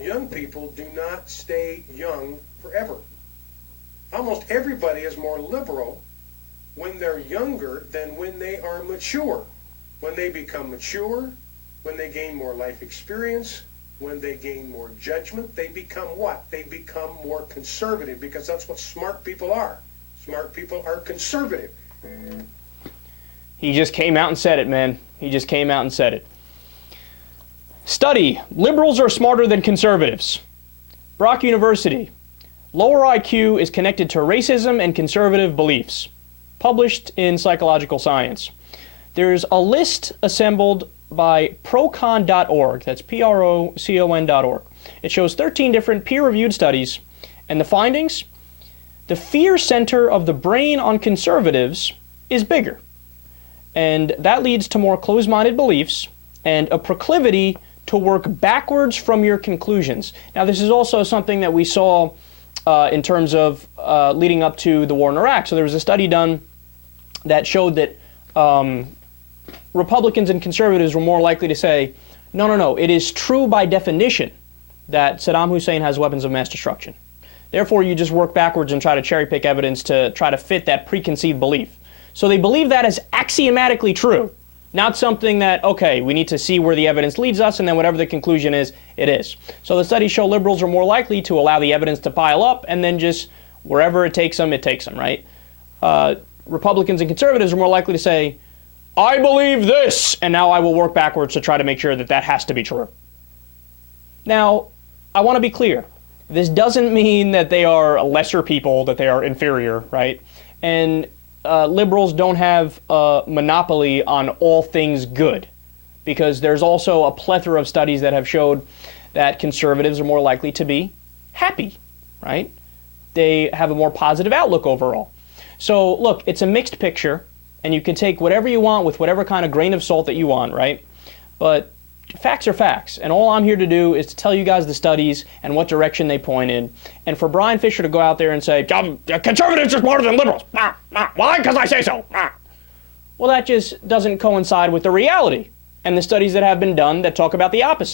young people do not stay young forever. Almost everybody is more liberal when they're younger than when they are mature. When they become mature, when they gain more life experience, when they gain more judgment, they become what? They become more conservative, because that's what smart people are. Smart people are conservative. He just came out and said it, man. He just came out and said it. Study, liberals are smarter than conservatives. Brock University, lower IQ is connected to racism and conservative beliefs. Published in Psychological Science. There's a list assembled by procon.org, that's procon.org. It shows 13 different peer-reviewed studies, and the findings: the fear center of the brain on conservatives is bigger, and that leads to more closed-minded beliefs and a proclivity to work backwards from your conclusions. Now, this is also something that we saw in terms of leading up to the war in Iraq. So there was a study done that showed that Republicans and conservatives were more likely to say, no, it is true by definition that Saddam Hussein has weapons of mass destruction. Therefore, you just work backwards and try to cherry pick evidence to try to fit that preconceived belief. So they believe that as axiomatically true, not something that, okay, we need to see where the evidence leads us, and then whatever the conclusion is, it is. So the studies show liberals are more likely to allow the evidence to pile up, and then just wherever it takes them, right? Republicans and conservatives are more likely to say, I believe this, and now I will work backwards to try to make sure that that has to be true. Now, I want to be clear. This doesn't mean that they are lesser people, that they are inferior, right? And liberals don't have a monopoly on all things good, because there's also a plethora of studies that have showed that conservatives are more likely to be happy, right? They have a more positive outlook overall. So look, it's a mixed picture, and you can take whatever you want with whatever kind of grain of salt that you want, right? But facts are facts, and all I'm here to do is to tell you guys the studies and what direction they point in. And for Brian Fischer to go out there and say, conservatives are smarter than liberals. Why? Because I say so. Well, that just doesn't coincide with the reality and the studies that have been done that talk about the opposite.